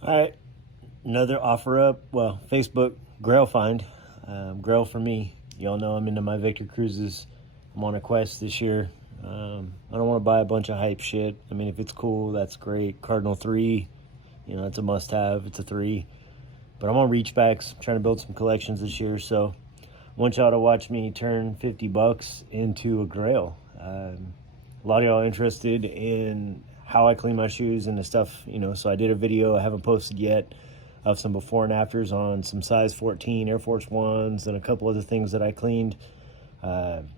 All right, another OfferUp. Well, Facebook Grail find. Grail for me. Y'all know I'm into my Victor Cruises. I'm on a quest this year. I don't want to buy a bunch of hype shit. I mean, if it's cool, that's great. Cardinal 3, it's a must-have. It's a 3. But I'm on reachbacks. I'm trying to build some collections this year, so I want y'all to watch me turn $50 into a Grail. A lot of y'all interested in how I clean my shoes and the stuff, so I did a video I haven't posted yet of some before and afters on some size 14 Air Force Ones and a couple other things that I cleaned. And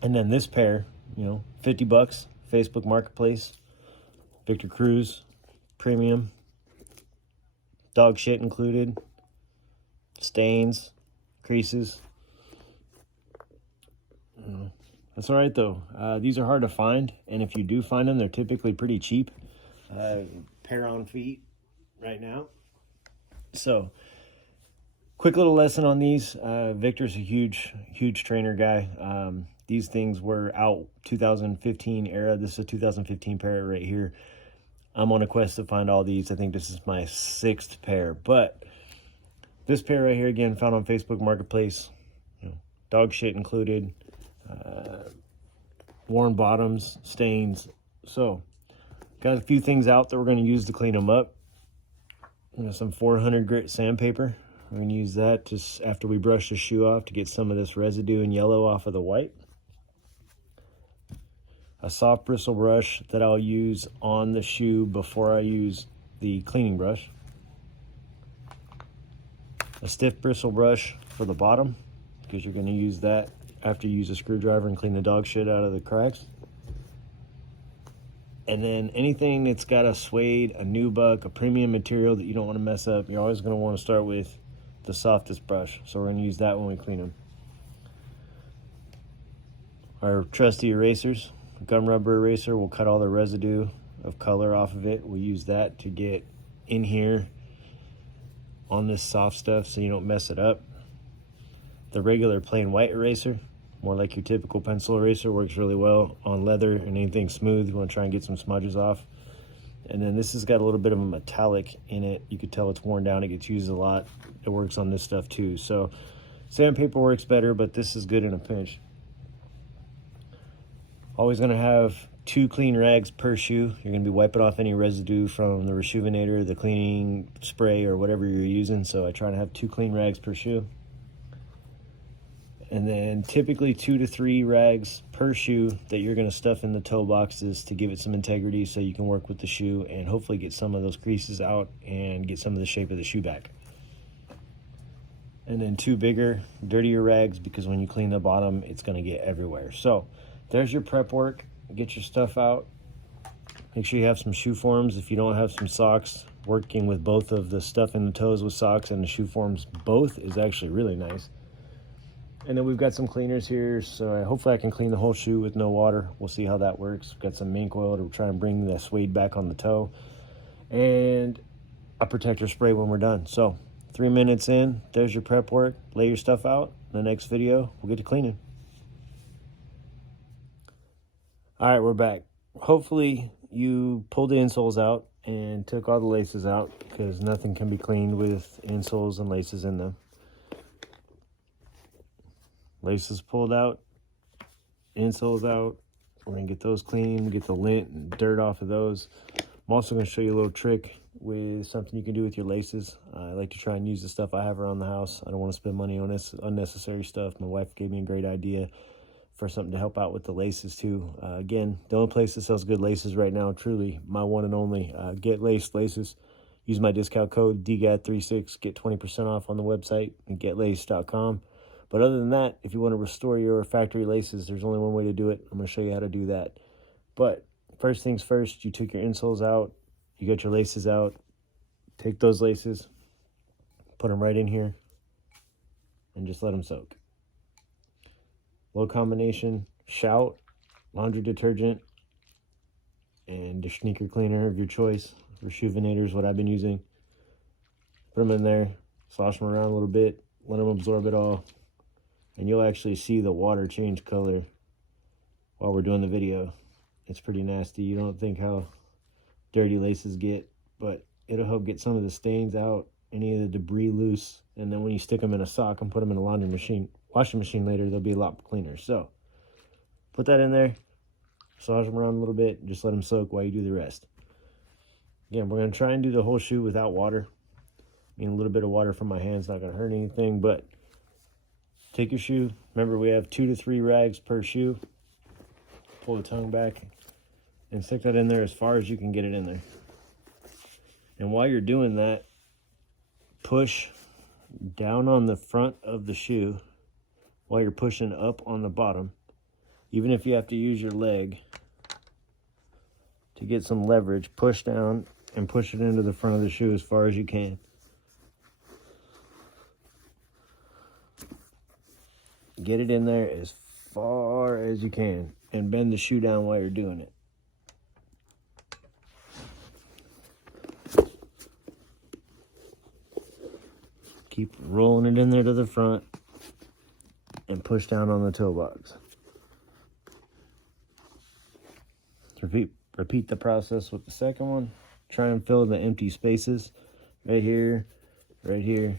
then this pair, $50, Facebook Marketplace, Victor Cruz, premium, dog shit included, stains, creases. That's all right though. These are hard to find, and if you do find them, they're typically pretty cheap. Pair on feet right now. So, quick little lesson on these. Victor's a huge trainer guy. These things were out 2015 era. This is a 2015 pair right here. I'm on a quest to find all these. I think this is my 6th pair, but this pair right here, again, found on Facebook Marketplace. Dog shit included. Worn bottoms, stains. So, got a few things out that we're going to use to clean them up. Some 400 grit sandpaper. We're going to use that just after we brush the shoe off to get some of this residue and yellow off of the white. A soft bristle brush that I'll use on the shoe before I use the cleaning brush. A stiff bristle brush for the bottom, because you're going to use that after you use a screwdriver and clean the dog shit out of the cracks. And then anything that's got a suede, a nubuck, a premium material that you don't want to mess up, you're always going to want to start with the softest brush. So we're going to use that when we clean them. Our trusty erasers, gum rubber eraser, will cut all the residue of color off of it. We'll use that to get in here on this soft stuff so you don't mess it up. The regular plain white eraser, more like your typical pencil eraser, works really well on leather and anything smooth. You want to try and get some smudges off. And then this has got a little bit of a metallic in it. You could tell it's worn down. It gets used a lot. It works on this stuff too. So sandpaper works better, but this is good in a pinch. Always going to have 2 clean rags per shoe. You're going to be wiping off any residue from the Rejuvenator, the cleaning spray, or whatever you're using. So I try to have 2 clean rags per shoe. And then typically 2 to 3 rags per shoe that you're going to stuff in the toe boxes to give it some integrity so you can work with the shoe and hopefully get some of those creases out and get some of the shape of the shoe back. And then 2 bigger, dirtier rags, because when you clean the bottom, it's going to get everywhere. So there's your prep work. Get your stuff out. Make sure you have some shoe forms. If you don't have some socks, working with both of the stuff in the toes with socks and the shoe forms both is actually really nice. And then we've got some cleaners here, so hopefully I can clean the whole shoe with no water. We'll see how that works. We've got some mink oil to try and bring the suede back on the toe. And a protector spray when we're done. So 3 minutes in, there's your prep work. Lay your stuff out. In the next video, we'll get to cleaning. All right, we're back. Hopefully you pulled the insoles out and took all the laces out, because nothing can be cleaned with insoles and laces in them. Laces pulled out, insoles out. We're going to get those clean, get the lint and dirt off of those. I'm also going to show you a little trick with something you can do with your laces. I like to try and use the stuff I have around the house. I don't want to spend money on this unnecessary stuff. My wife gave me a great idea for something to help out with the laces too. Again, the only place that sells good laces right now, truly, my one and only, Get Laced Laces. Use my discount code DGAD36, get 20% off on the website at getlaced.com. But other than that, if you want to restore your factory laces, there's only one way to do it. I'm going to show you how to do that. But first things first, you took your insoles out. You got your laces out. Take those laces, put them right in here, and just let them soak. Low combination, Shout, laundry detergent, and a sneaker cleaner of your choice. Rejuvenator is what I've been using. Put them in there, slosh them around a little bit, let them absorb it all. And you'll actually see the water change color while we're doing the video. It's pretty nasty. You don't think how dirty laces get, but It'll help get some of the stains out, any of the debris loose, and then when you stick them in a sock and put them in a washing machine later, they'll be a lot cleaner. So put that in there, massage them around a little bit, just let them soak while you do the rest. Again, we're going to try and do the whole shoe without water. I mean, a little bit of water from my hand's not going to hurt anything, but take your shoe. Remember, we have 2 to 3 rags per shoe. Pull the tongue back and stick that in there as far as you can get it in there. And while you're doing that, push down on the front of the shoe while you're pushing up on the bottom. Even if you have to use your leg to get some leverage, push down and push it into the front of the shoe as far as you can. Get it in there as far as you can and bend the shoe down while you're doing it. Keep rolling it in there to the front and push down on the toe box. Repeat the process with the second one. Try and fill the empty spaces right here, right here.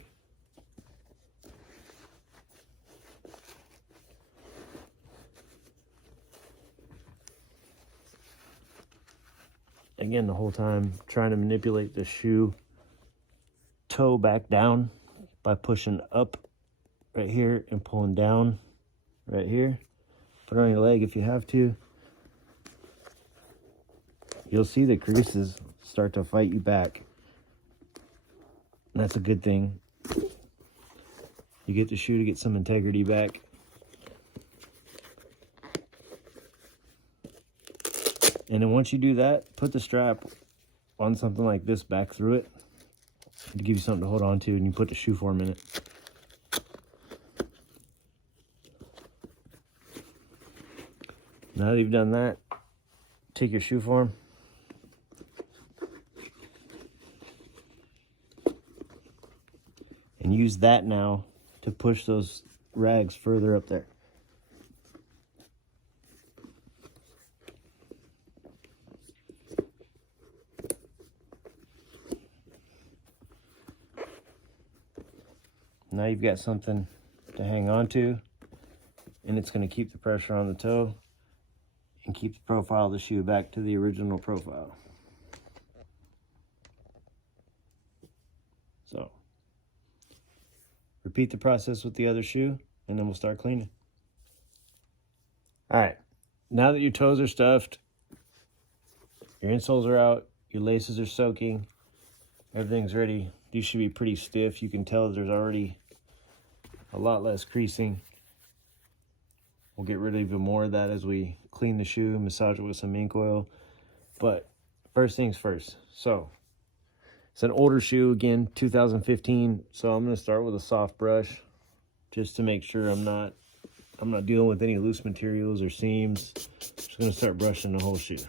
Again, the whole time trying to manipulate the shoe toe back down by pushing up right here and pulling down right here. Put it on your leg if you have to. You'll see the creases start to fight you back. And that's a good thing. You get the shoe to get some integrity back. And then once you do that, put the strap on something like this back through it to give you something to hold on to, and you put the shoe form in it. Now that you've done that, take your shoe form and use that now to push those rags further up there. Now you've got something to hang on to, and it's going to keep the pressure on the toe and keep the profile of the shoe back to the original profile. So, repeat the process with the other shoe, and then we'll start cleaning. All right, now that your toes are stuffed, your insoles are out, your laces are soaking, everything's ready. These should be pretty stiff. You can tell there's already a lot less creasing. We'll get rid of even more of that as we clean the shoe, massage it with some ink oil. But first things first. So it's an older shoe, again, 2015. So I'm going to start with a soft brush just to make sure I'm not dealing with any loose materials or seams. Just going to start brushing the whole shoe.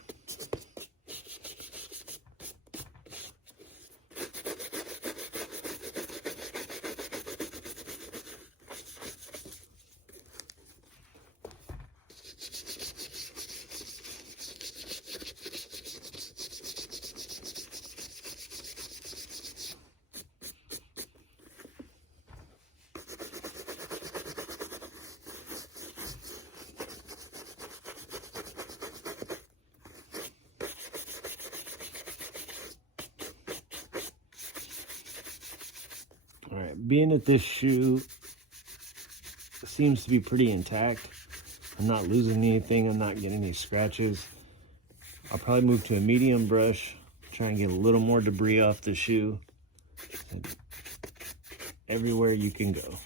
All right, being that this shoe seems to be pretty intact, I'm not losing anything, I'm not getting any scratches, I'll probably move to a medium brush, try and get a little more debris off the shoe. Everywhere you can go.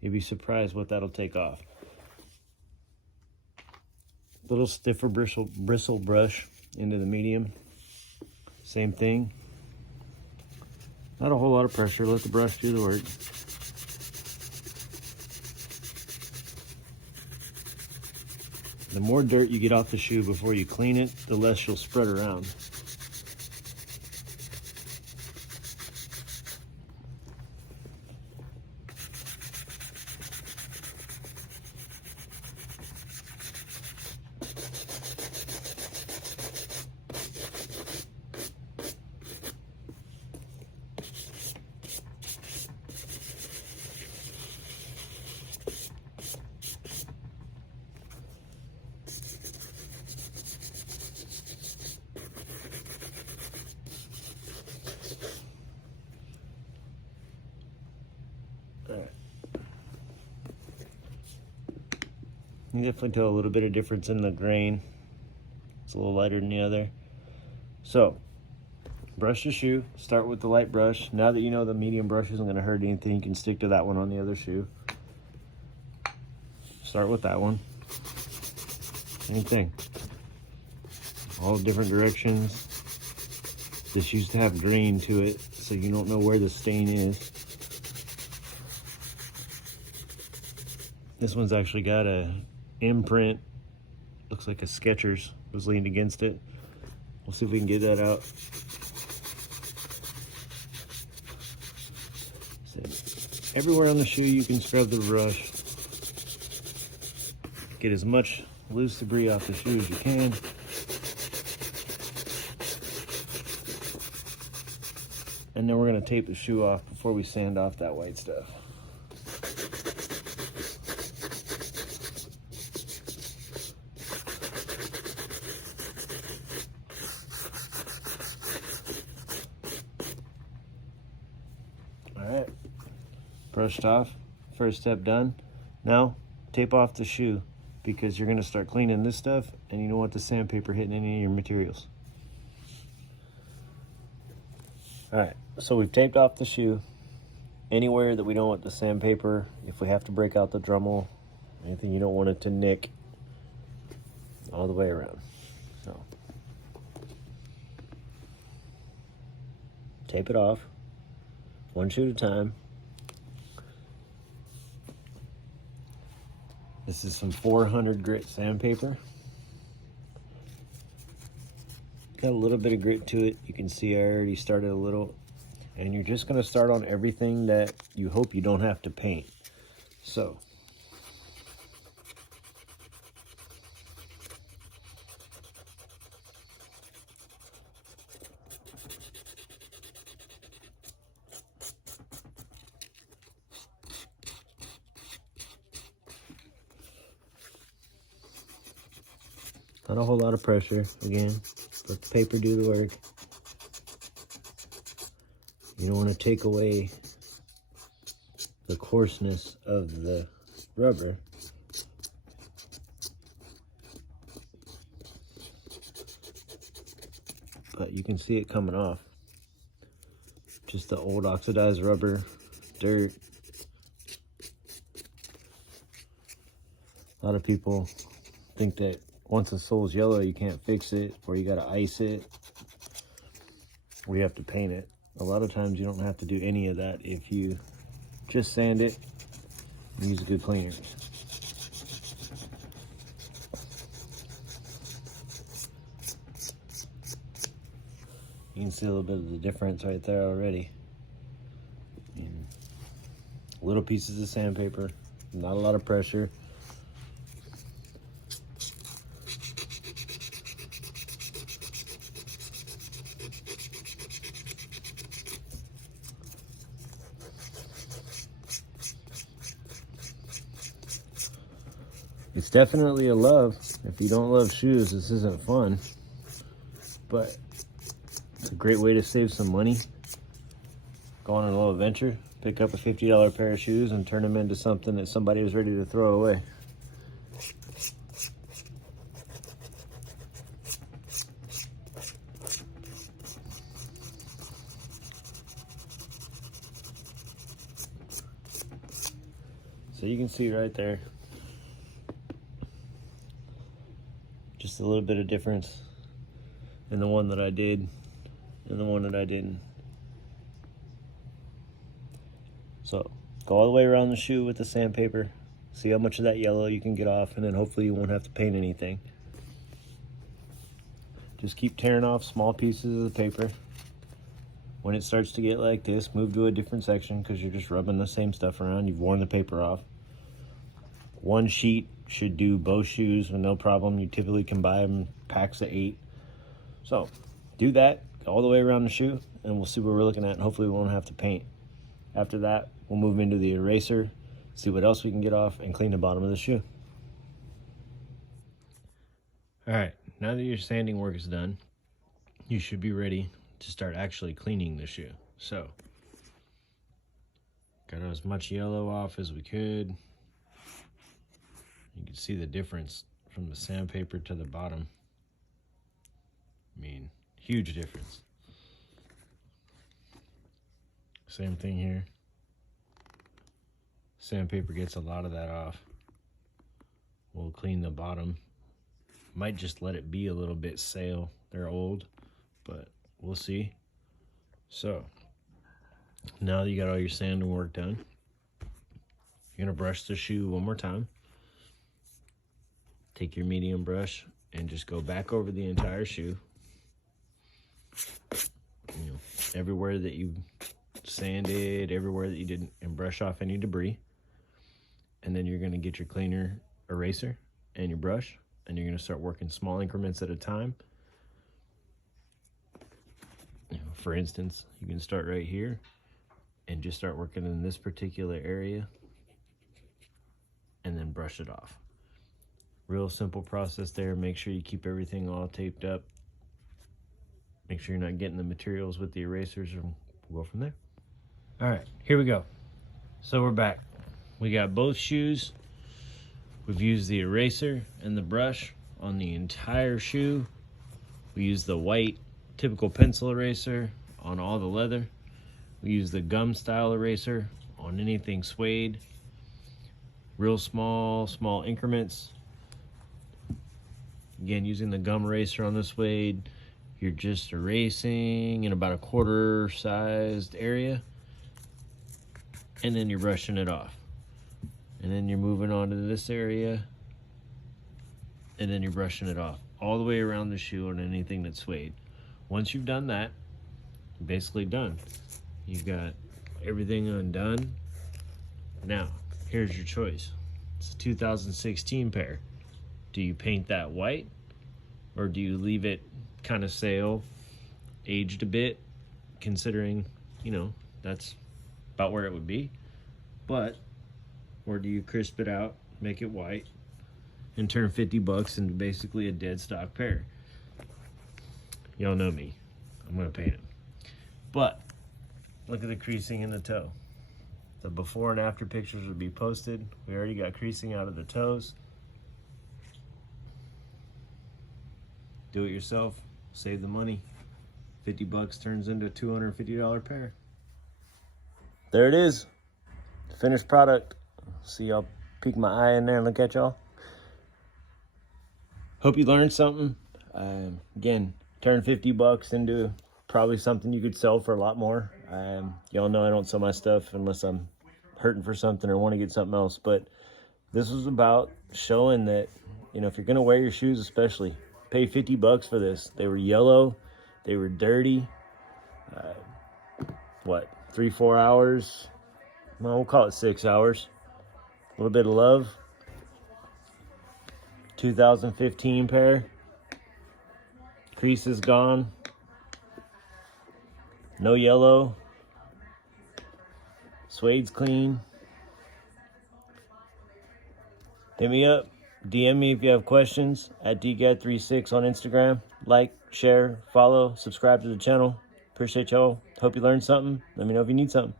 You'll be surprised what that'll take off. Little stiffer bristle brush into the medium. Same thing. Not a whole lot of pressure. Let the brush do the work. The more dirt you get off the shoe before you clean it, the less you'll spread around. You can definitely tell a little bit of difference in the grain. It's a little lighter than the other. So, brush the shoe. Start with the light brush. Now that you know the medium brush isn't going to hurt anything, you can stick to that one on the other shoe. Start with that one. Same thing. All different directions. This used to have grain to it, so you don't know where the stain is. This one's actually got a imprint. Looks like a Skechers was leaned against it. We'll see if we can get that out. So, everywhere on the shoe you can scrub the brush. Get as much loose debris off the shoe as you can. And then we're going to tape the shoe off before we sand off that white stuff. Alright, brushed off, first step done. Now, tape off the shoe because you're going to start cleaning this stuff and you don't want the sandpaper hitting any of your materials. Alright, so we've taped off the shoe. Anywhere that we don't want the sandpaper, if we have to break out the Dremel, anything you don't want it to nick, all the way around. So, tape it off, one shoe at a time. This is some 400 grit sandpaper. Got a little bit of grit to it. You can see I already started a little. And you're just going to start on everything that you hope you don't have to paint. So, not a whole lot of pressure. Again, let the paper do the work. You don't want to take away the coarseness of the rubber. But you can see it coming off. Just the old oxidized rubber, dirt. A lot of people think that once the sole's yellow, you can't fix it, or you gotta ice it, or you have to paint it. A lot of times you don't have to do any of that if you just sand it and use a good cleaner. You can see a little bit of the difference right there already. And little pieces of sandpaper, not a lot of pressure. It's definitely a love. If you don't love shoes, this isn't fun. But it's a great way to save some money. Go on a little adventure, pick up a $50 pair of shoes and turn them into something that somebody was ready to throw away. So you can see right there, just a little bit of difference in the one that I did and the one that I didn't. So go all the way around the shoe with the sandpaper, see how much of that yellow you can get off, and then hopefully you won't have to paint anything. Just keep tearing off small pieces of the paper. When it starts to get like this, move to a different section because you're just rubbing the same stuff around. You've worn the paper off. One sheet should do both shoes with no problem. You typically can buy them packs of 8. So do that, go all the way around the shoe, and we'll see what we're looking at, and hopefully we won't have to paint. After that, we'll move into the eraser, see what else we can get off, and clean the bottom of the shoe. All right, now that your sanding work is done, you should be ready to start actually cleaning the shoe. So, got as much yellow off as we could. You can see the difference from the sandpaper to the bottom. I mean, huge difference. Same thing here. Sandpaper gets a lot of that off. We'll clean the bottom. Might just let it be a little bit stale. They're old, but we'll see. So, now that you got all your sanding work done, you're gonna brush the shoe one more time. Take your medium brush and just go back over the entire shoe. Everywhere that you sanded, everywhere that you didn't, and brush off any debris. And then you're gonna get your cleaner eraser and your brush, and you're gonna start working small increments at a time. For instance, you can start right here and just start working in this particular area and then brush it off. Real simple process there. Make sure you keep everything all taped up. Make sure you're not getting the materials with the erasers, and we'll go from there. All right, here we go. So we're back. We got both shoes. We've used the eraser and the brush on the entire shoe. We used the white typical pencil eraser on all the leather. We use the gum style eraser on anything suede. Real small increments. Again, using the gum eraser on the suede, you're just erasing in about a quarter sized area, and then you're brushing it off. And then you're moving on to this area, and then you're brushing it off all the way around the shoe on anything that's suede. Once you've done that, you're basically done. You've got everything undone. Now, here's your choice. It's a 2016 pair. Do you paint that white, or do you leave it kind of stale, aged a bit, considering, that's about where it would be? But, or do you crisp it out, make it white, and turn $50 into basically a dead stock pair? Y'all know me. I'm gonna paint it. But look at the creasing in the toe. The before and after pictures will be posted. We already got creasing out of the toes. Do it yourself, save the money. $50 turns into a $250 pair. There it is, finished product. See, y'all peek my eye in there and look at y'all. Hope you learned something. Again, turn $50 into probably something you could sell for a lot more. Y'all know I don't sell my stuff unless I'm hurting for something or want to get something else. But this was about showing that, if you're gonna wear your shoes, especially, pay $50 for this. They were yellow, they were dirty. 3-4 hours? Well, we'll call it 6 hours. A little bit of love. 2015 pair. Crease is gone. No yellow. Suede's clean. Hit me up. DM me if you have questions at DGAD36 on Instagram. Like, share, follow, subscribe to the channel. Appreciate y'all. Hope you learned something. Let me know if you need something.